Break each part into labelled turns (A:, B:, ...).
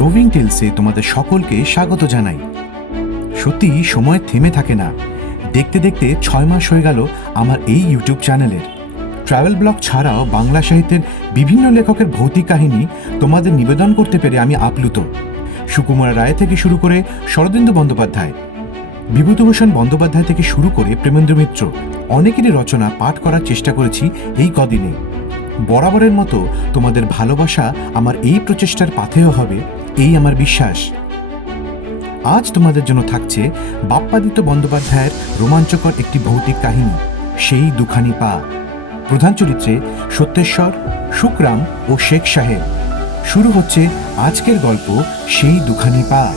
A: Roving টেলসে তোমাদের সকলকে স্বাগত জানাই। সত্যি, সময় থেমে থাকে না। দেখতে দেখতে ছয় মাস হয়ে গেল আমার এই ইউটিউব চ্যানেলের। ট্রাভেল ব্লগ ছাড়াও বাংলা সাহিত্যের বিভিন্ন লেখকের ভৌতিক কাহিনী তোমাদের নিবেদন করতে পেরে আমি আপ্লুত। সুকুমার রায় থেকে শুরু করে শরদিন্দু বন্দ্যোপাধ্যায়, বিভূতিভূষণ বন্দ্যোপাধ্যায় থেকে শুরু করে প্রেমেন্দ্র মিত্র, অনেকেরই রচনা, পাঠ করার চেষ্টা করেছি এই কদিনে। বরাবরের মতো তোমাদের ভালোবাসা আমার এই প্রচেষ্টার পাথেয় হবে। এই আমার বিশ্বাস। আজ তোমাদের জন্য থাকছে বাপ্পাদিত্য বন্দ্যোপাধ্যায়ের রোমাঞ্চকর একটি ভৌতিক কাহিনী, সেই দুখানি পা। প্রধান চরিত্রে সত্যেশ্বর, সুকরাম ও শেখ সাহেব। শুরু হচ্ছে আজকের গল্প, সেই দুখানি পা।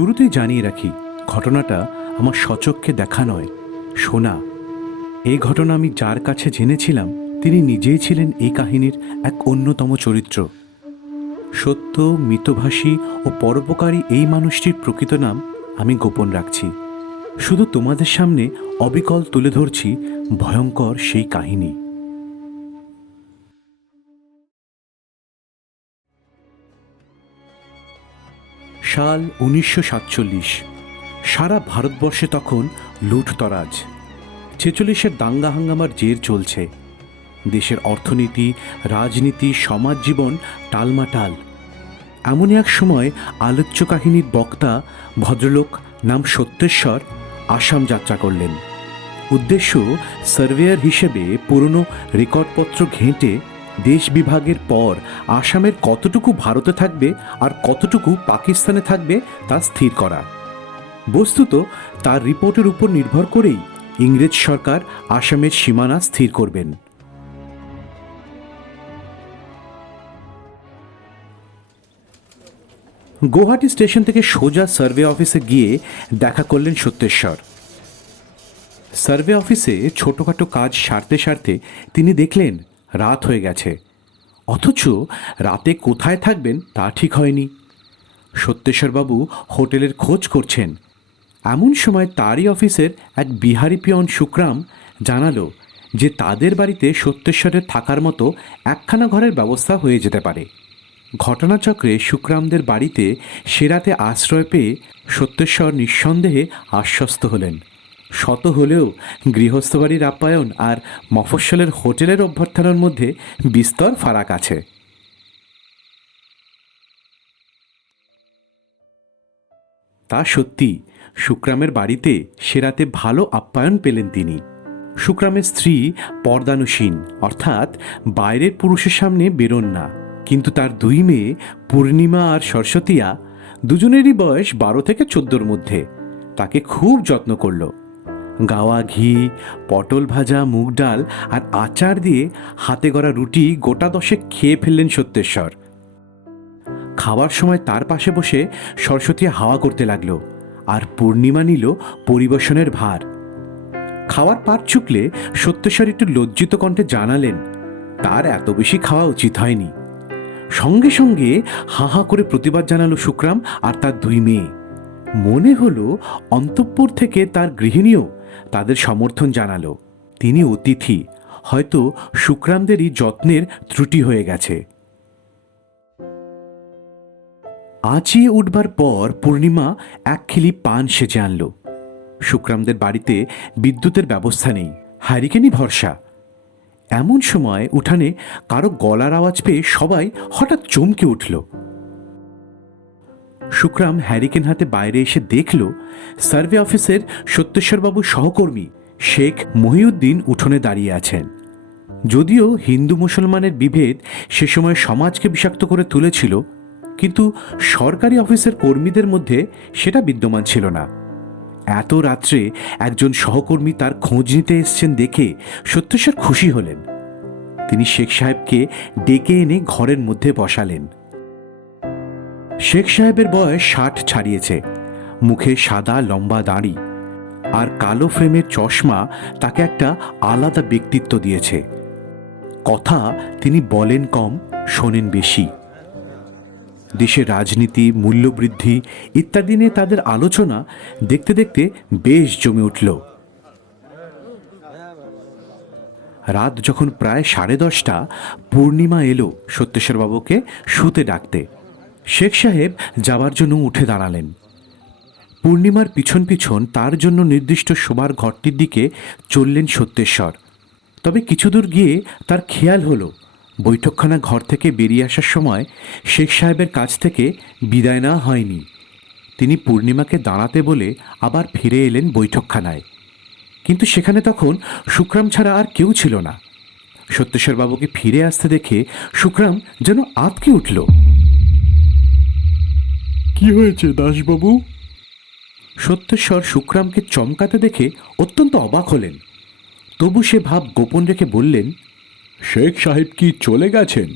A: শুরুতেই জানিয়ে রাখি, ঘটনাটা আমার সচক্ষে দেখা নয়। শোনা এই ঘটনা আমি যার কাছে জেনেছিলাম, তিনি নিজেই ছিলেন এই কাহিনীর এক অন্যতম চরিত্র। সত্য, মিতভাষী ও পরোপকারী এই মানুষটির প্রকৃত নাম আমি গোপন রাখছি। শুধু তোমাদের সামনে অবিকল তুলে ধরছি ভয়ঙ্কর সেই কাহিনী। সাল উনিশশো সাতচল্লিশ। সারা ভারতবর্ষে তখন লুটতরাজ ছেচল্লিশের দাঙ্গা হাঙ্গামার জের চলছে। দেশের অর্থনীতি, রাজনীতি, সমাজ জীবন টালমাটাল। এমনই এক সময় আলোচ্য কাহিনীর বক্তা ভদ্রলোক নাম সত্যেশ্বর আসাম যাত্রা করলেন। উদ্দেশ্য সার্ভেয়ার হিসেবে পুরনো রেকর্ডপত্র ঘেঁটে দেশ বিভাগের পর আসামের কতটুকু ভারতে থাকবে আর কতটুকু পাকিস্তানে থাকবে তা স্থির করা। বস্তুত, তার রিপোর্টের উপর নির্ভর করেই ইংরেজ সরকার আসামের সীমানা স্থির করবেন। গুয়াহাটি স্টেশন থেকে সোজা সার্ভে অফিসে গিয়ে দেখা করলেন সত্যেশ্বর। সার্ভে অফিসে ছোটোখাটো কাজ সারতে সারতে তিনি দেখলেন রাত হয়ে গেছে। অথচ রাতে কোথায় থাকবেন তা ঠিক হয়নি। সত্যেশ্বরবাবু হোটেলের খোঁজ করছেন। এমন সময় তারই অফিসের এক বিহারি পিয়ন শুক্রাম জানালো যে তাদের বাড়িতে সত্যেশ্বরের থাকার মতো একখানা ঘরের ব্যবস্থা হয়ে যেতে পারে। ঘটনাচক্রে শুক্রামদের বাড়িতে সেরাতে আশ্রয় পেয়ে সত্যেশ্বর নিঃসন্দেহে আশ্বস্ত হলেন। শত হলেও গৃহস্থ বাড়ির আপ্যায়ন আর মফস্বলের হোটেলের অভ্যর্থনার মধ্যে বিস্তর ফারাক আছে। তা সত্যি, সুক্রামের বাড়িতে সেরাতে ভালো আপ্যায়ন পেলেন তিনি। সুক্রামের স্ত্রী পর্দানুসীন, অর্থাৎ বাইরের পুরুষের সামনে বেরোন না। কিন্তু তার দুই মেয়ে, পূর্ণিমা আর সরস্বতীয়া, দুজনেরই বয়স বারো থেকে চোদ্দোর মধ্যে। তাকে খুব যত্ন করল। গাওয়া ঘি, পটল ভাজা, মুগ ডাল আর আচার দিয়ে হাতে গড়া রুটি গোটা দশেক খেয়ে ফেললেন সত্যেশ্বর। খাওয়ার সময় তার পাশে বসে সরস্বতী হাওয়া করতে লাগল আর পূর্ণিমা নিল পরিবেশনের ভার। খাওয়ার পাট চুকলে সত্যেশ্বর একটু লজ্জিত কণ্ঠে জানালেন, তার এত বেশি খাওয়া উচিত হয়নি। সঙ্গে সঙ্গে হা হা করে প্রতিবাদ জানালো সুক্রাম আর তার দুই মেয়ে। মনে হলো অন্তঃপুর থেকে তার গৃহিণীও তাদের সমর্থন জানালো। তিনি অতিথি। হয়তো শুক্রামদেরই যত্নের ত্রুটি হয়ে গেছে। আঁচিয়ে উঠবার পর পূর্ণিমা এক খিলি পান সেজে আনলো। শুক্রামদের বাড়িতে বিদ্যুতের ব্যবস্থা নেই হ্যারিকেনই ভরসা। এমন সময় উঠানে কারও গলার আওয়াজ পেয়ে সবাই হঠাৎ চমকে উঠল। শুক্রাম হ্যারিকেন হাতে বাইরে এসে দেখল সার্ভে অফিসের সত্যেশ্বরবাবুর সহকর্মী শেখ মহিউদ্দিন উঠোনে দাঁড়িয়ে আছেন। যদিও হিন্দু মুসলমানের বিভেদ সে সময় সমাজকে বিষাক্ত করে তুলেছিল, কিন্তু সরকারি অফিসের কর্মীদের মধ্যে সেটা বিদ্যমান ছিল না। এত রাত্রে একজন সহকর্মী তার খোঁজ নিতে এসছেন দেখে সত্যেশ্বর খুশি হলেন। তিনি শেখ সাহেবকে ডেকে এনে ঘরের মধ্যে বসালেন। শেখ সাহেবের বয়স ষাট ছাড়িয়েছে। মুখে সাদা, লম্বা দাড়ি আর কালো ফ্রেমের চশমা তাকে একটা আলাদা ব্যক্তিত্ব দিয়েছে। কথা তিনি বলেন কম, শোনেন বেশি। দেশের রাজনীতি, মূল্যবৃদ্ধি ইত্যাদি নিয়ে তাদের আলোচনা দেখতে দেখতে বেশ জমে উঠল। রাত যখন প্রায় সাড়ে দশটা, পূর্ণিমা এলো সত্যেশ্বরবাবুকে শুতে ডাকতে। শেখ সাহেব যাবার জন্য উঠে দাঁড়ালেন। পূর্ণিমার পিছন পিছন তার জন্য নির্দিষ্ট শোবার ঘরটির দিকে চললেন সত্যেশ্বর। তবে কিছু দূর গিয়ে তার খেয়াল হলো। বৈঠকখানা ঘর থেকে বেরিয়ে আসার সময় শেখ সাহেবের কাছ থেকে বিদায় নেওয়া হয়নি। তিনি পূর্ণিমাকে দাঁড়াতে বলে আবার ফিরে এলেন বৈঠকখানায়। কিন্তু সেখানে তখন শুক্রাম ছাড়া আর কেউ ছিল না। সত্যেশ্বরবাবুকে ফিরে আসতে দেখে শুক্রাম যেন আতকে উঠল।
B: কি হয়েছে দাসবাবু?
A: সত্যেশ্বর শুক্রামকে চমকাতে দেখে অত্যন্ত অবাক হলেন। তবু সে ভাব গোপন রেখে বললেন
B: শেখ সাহেব কি চলে গেছেন?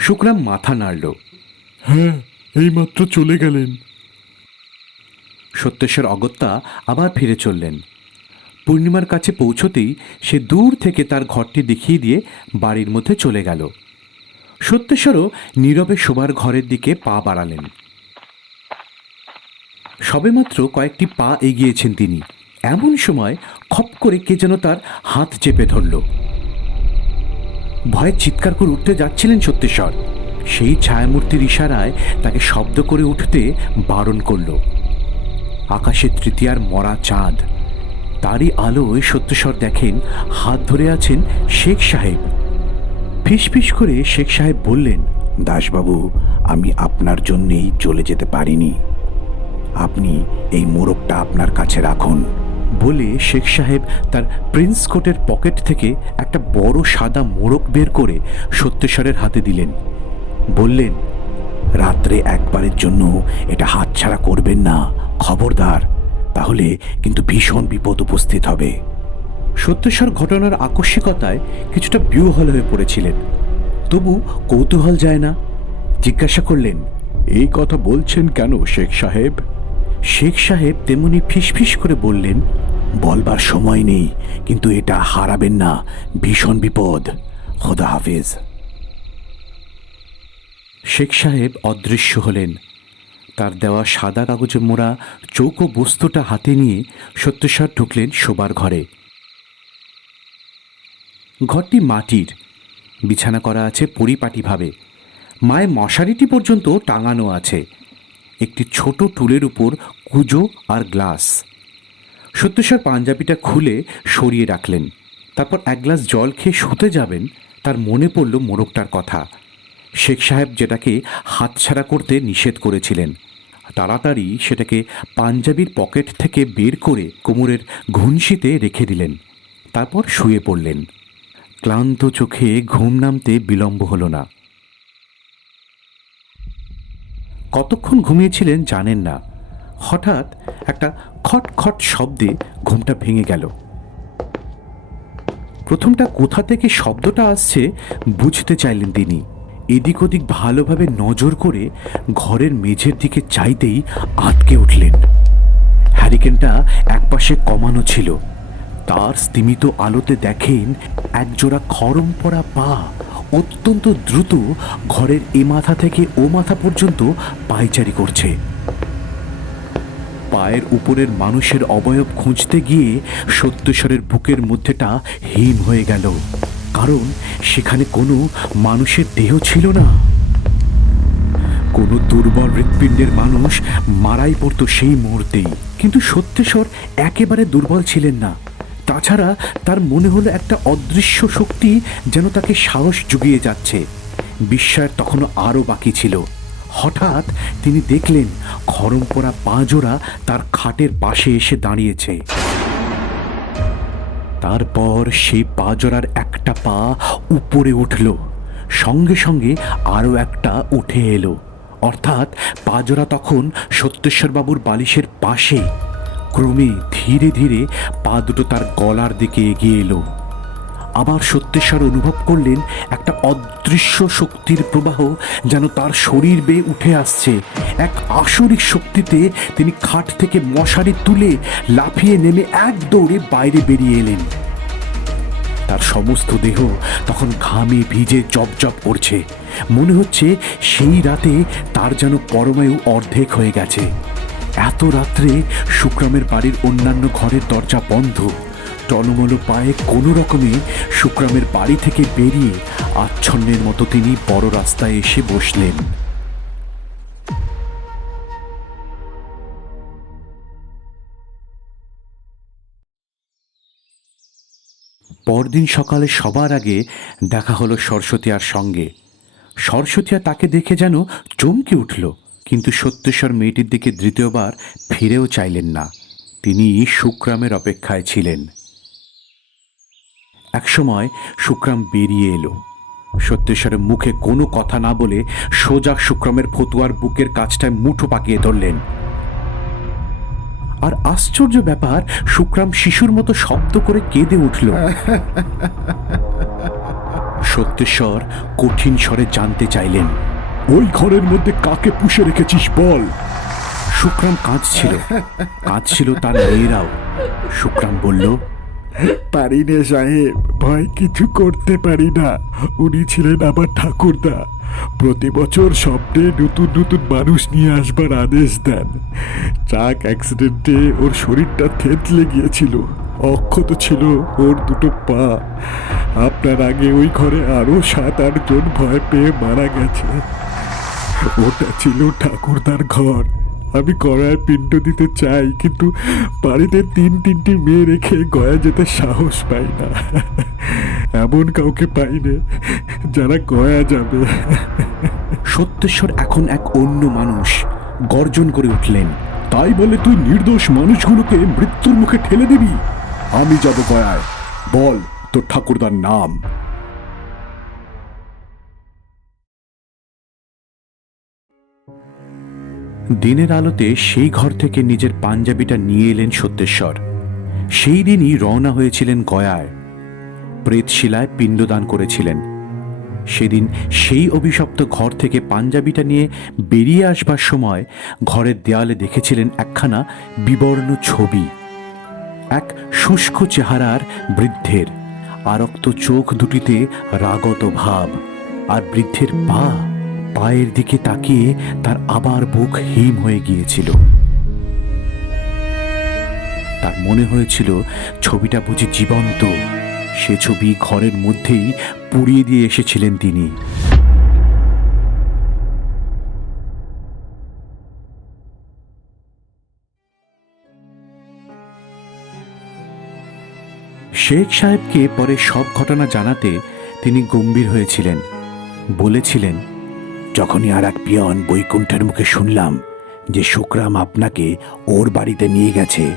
A: শুক্রাম মাথা নাড়ল।
B: হ্যাঁ এইমাত্র চলে গেলেন।
A: সত্যেশ্বর অগত্যা আবার ফিরে চললেন। পূর্ণিমার কাছে পৌঁছতেই সে দূর থেকে তার ঘরটি দেখিয়ে দিয়ে বাড়ির মধ্যে চলে গেল। সত্যেশ্বরও নীরবে শোবার ঘরের দিকে পা বাড়ালেন। সবেমাত্র কয়েকটি পা এগিয়েছেন তিনি। এমন সময় খপ করে কে যেন তার হাত চেপে ধরল। ভয়ে চিৎকার করে উঠতে যাচ্ছিলেন সত্যেশ্বর। সেই ছায়ামূর্তির ইশারায় তাকে শব্দ করে উঠতে বারণ করল। আকাশে তৃতীয়ার মরা চাঁদ। তারই আলোয় সত্যস্বর দেখেন হাত ধরে আছেন শেখ সাহেব। ফিসফিস করে শেখ সাহেব বললেন,
C: দাসবাবু, আমি আপনার জন্যেই চলে যেতে পারিনি। আপনি এই মোরগটা আপনার কাছে রাখুন
A: বলে শেখ সাহেব তার প্রিন্স কোটের পকেট থেকে একটা বড় সাদা মোরগ বের করে সত্যেশ্বরের হাতে দিলেন। বললেন,
C: রাত্রে একবারের জন্য এটা হাতছাড়া করবেন না, খবরদার। তাহলে কিন্তু ভীষণ বিপদ উপস্থিত হবে।
A: সত্যেশ্বর ঘটনার আকস্মিকতায় কিছুটা বিহ্বল হয়ে পড়েছিলেন। তবু কৌতূহল যায় না। জিজ্ঞাসা করলেন,
B: এই কথা বলছেন কেন শেখ সাহেব?
A: শেখ সাহেব তেমনি ফিসফিস করে বললেন,
C: বলবার সময় নেই, কিন্তু এটা হারাবেন না, ভীষণ বিপদ। খোদা হাফেজ।
A: শেখ সাহেব অদৃশ্য হলেন। তার দেওয়া সাদা কাগজে মোড়া চৌকো বস্তুটা হাতে নিয়ে সত্যেশ্বর ঢুকলেন শোবার ঘরে। ঘরটি মাটির। বিছানা করা আছে পরিপাটিভাবে। মায়ের মশারিটি পর্যন্ত টাঙানো আছে। একটি ছোট টুলের উপর কুজো আর গ্লাস। সত্যেশ্বর পাঞ্জাবিটা খুলে সরিয়ে রাখলেন। তারপর এক গ্লাস জল খেয়ে শুতে যাবেন, তার মনে পড়ল মোরগটার কথা। শেখ সাহেব যেটাকে হাতছাড়া করতে নিষেধ করেছিলেন, তাড়াতাড়ি সেটাকে পাঞ্জাবির পকেট থেকে বের করে কোমরের ঘুনশিতে রেখে দিলেন, তারপর শুয়ে পড়লেন। ক্লান্ত চোখে ঘুম নামতে বিলম্ব হলো না। কতক্ষণ ঘুমিয়েছিলেন জানেন না। হঠাৎ একটা খট খট শব্দে ঘুমটা ভেঙে গেল। প্রথমটা কোথা থেকে শব্দটা আসছে বুঝতে চাইলেন তিনি। এদিক ওদিক ভালোভাবে নজর করে ঘরের মেঝের দিকে চাইতেই আটকে উঠলেন। হ্যারিকেনটা একপাশে কমানো ছিল। তার স্তিমিত আলোতে দেখেন একজোড়া খরম পড়া পা অত্যন্ত দ্রুত ঘরের এ মাথা থেকে ও মাথা পর্যন্ত পায়চারি করছে। পায়ের উপরের মানুষের অবয়ব খুঁজতে গিয়ে সত্যেশ্বরের বুকের মধ্যেটা হিম হয়ে গেল। কারণ সেখানে কোনো মানুষের দেহ ছিল না। কোনো দুর্বল হৃৎপিণ্ডের মানুষ মারাই পড়তো সেই মুহূর্তেই। কিন্তু সত্যেশ্বর একেবারে দুর্বল ছিলেন না। তাছাড়া তার মনে হলো একটা অদৃশ্য শক্তি যেন তাকে সাহস জুগিয়ে যাচ্ছে। বিস্ময়ের তখনও আরও বাকি ছিল। হঠাৎ তিনি দেখলেন খরম পড়া পাঁজোড়া তার খাটের পাশে এসে দাঁড়িয়েছে। তারপর সেই পাজরার একটা পা উপরে উঠল। সঙ্গে সঙ্গে আরও একটা উঠে এলো। অর্থাৎ পাজরা তখন সত্যেশ্বরবাবুর বালিশের পাশে ক্রমে ধীরে ধীরে পা দুটো তার গলার দিকে এগিয়ে এলো। আবার সত্যেশ্বর অনুভব করলেন একটা অদৃশ্য শক্তির প্রবাহ যেন তার শরীর বেয়ে উঠে আসছে। এক আসরিক শক্তিতে তিনি খাট থেকে মশারি তুলে লাফিয়ে নেমে এক দৌড়ে বাইরে বেরিয়ে এলেন। তার সমস্ত দেহ তখন ঘামে ভিজে জপ করছে। মনে হচ্ছে সেই রাতে তার যেন পরমায়ু অর্ধেক হয়ে গেছে। এত রাত্রে সুক্রামের বাড়ির অন্যান্য ঘরের দরজা বন্ধ। টলমলো পায়ে কোনো রকমে শুক্রামের বাড়ি থেকে বেরিয়ে আচ্ছন্নের মতো তিনি বড় রাস্তায় এসে বসলেন। পরদিন সকালে সবার আগে দেখা হলো সরস্বতী আর সঙ্গে। সরস্বতী আর তাকে দেখে যেন চমকে উঠল। কিন্তু সত্যেশ্বর মেয়েটির দিকে দ্বিতীয়বার ফিরেও চাইলেন না। তিনি সুক্রামের অপেক্ষায় ছিলেন। একসময় সুক্রাম বেরিয়ে এলো। সত্যেশ্বরের মুখে কোনো কথা না বলে সোজা সুক্রামের ফতুয়ার বুকের কাছটায় মুঠো পাকিয়ে ধরলেন। আর আশ্চর্য ব্যাপার সুক্রাম শিশুর মতো শব্দ করে কেঁদে উঠল। সত্যেশ্বর কঠিন স্বরে জানতে চাইলেন।
B: ওই ঘরের মধ্যে কাকে পুষে রেখেছিস বল?
A: শুক্রাম কাঁদছিল। কাঁদছিল তার মেয়েরাও। শুক্রাম বলল
B: পারি নে সাহেব ভয় কিছু করতে পারি না। উনি ছিলেন আমার ঠাকুরদা। প্রতি বছর স্বপ্নে নতুন নতুন মানুষ নিয়ে আসবার আদেশ দেন। ট্রাক অ্যাক্সিডেন্টে ওর শরীরটা থেতলে গিয়েছিল। অক্ষত ছিল ওর দুটো পা। আপনার আগে ওই ঘরে আরও সাত আট জন ভয় পেয়ে মারা গেছে। ওটা ছিল ঠাকুরদার ঘর। আমি গয়ায় পিণ্ড দিতে চাই, কিন্তু বাড়িতে তিন তিনটি মেয়ে রেখে গয়া যেতে সাহস পাই না। এমন কাউকে পাই না যারা গয়া যাবে।
A: সত্যেশ্বর এখন এক অন্য মানুষ, গর্জন করে উঠলেন।
B: তাই বলে তুই নির্দোষ মানুষগুলোকে মৃত্যুর মুখে ঠেলে দিবি? আমি যাব গয়ায়। বল তোর ঠাকুরদার নাম।
A: দিনের আলোতে সেই ঘর থেকে নিজের পাঞ্জাবিটা নিয়ে এলেন সত্যেশ্বর। সেই দিনই রওনা হয়েছিলেন গয়ায়। প্রেতশিলায় পিণ্ডদান করেছিলেন। সেদিন সেই অভিশপ্ত ঘর থেকে পাঞ্জাবিটা নিয়ে বেরিয়ে আসবার সময় ঘরের দেয়ালে দেখেছিলেন একখানা বিবর্ণ ছবি। এক শুষ্ক চেহারার বৃদ্ধের আরক্ত চোখ দুটিতে রাগত ভাব আর বৃদ্ধের পা। পায়ের দিকে তাকিয়ে তার আবার বুক হিম হয়ে গিয়েছিল। তার মনে হয়েছিল, ছবিটা বুঝি জীবন্ত। সে ছবি ঘরের মধ্যেই পুড়িয়ে দিয়ে এসেছিলেন তিনি। শেখ সাহেবকে পরে সব ঘটনা জানাতে তিনি গম্ভীর হয়েছিলেন। বলেছিলেন
C: যখনই আর এক পিয়ন বৈকুণ্ঠের মুখে শুনলাম যে শুক্রাম আপনাকে ওর বাড়িতে নিয়ে গেছে,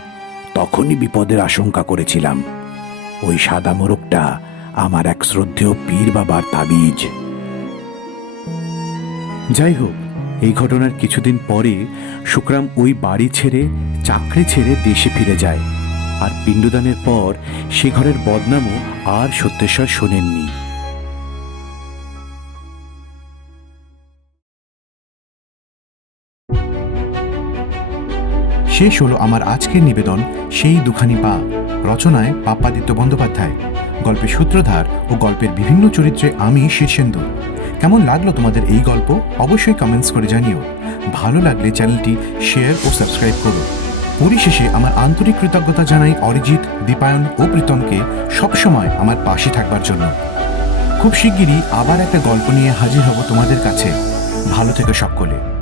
C: তখনই বিপদের আশঙ্কা করেছিলাম। ওই সাদা মোরগটা আমার এক শ্রদ্ধেয় পীর বাবার তাবিজ।
A: যাই হোক, এই ঘটনার কিছুদিন পরে শুক্রাম ওই বাড়ি ছেড়ে, চাকরি ছেড়ে দেশে ফিরে যায়। আর পিণ্ডদানের পর সে ঘরের বদনামও আর সত্যেশ্বর শোনেননি।
D: শেষ হলো আমার আজকের নিবেদন, সেই দুখানি পা রচনায় পাপ্পাদিত্য বন্দ্যোপাধ্যায়। গল্পের সূত্রধার ও গল্পের বিভিন্ন চরিত্রে আমি শীর্ষেন্দু। কেমন লাগল তোমাদের এই গল্প? অবশ্যই কমেন্টস করে জানিও। ভালো লাগলে চ্যানেলটি শেয়ার ও সাবস্ক্রাইব করো। পরিশেষে আমার আন্তরিক কৃতজ্ঞতা জানাই অরিজিৎ, দীপায়ন ও প্রীতমকে সবসময় আমার পাশে থাকবার জন্য। খুব শিগগিরই আবার একটা গল্প নিয়ে হাজির হব তোমাদের কাছে। ভালো থেকো সকলে।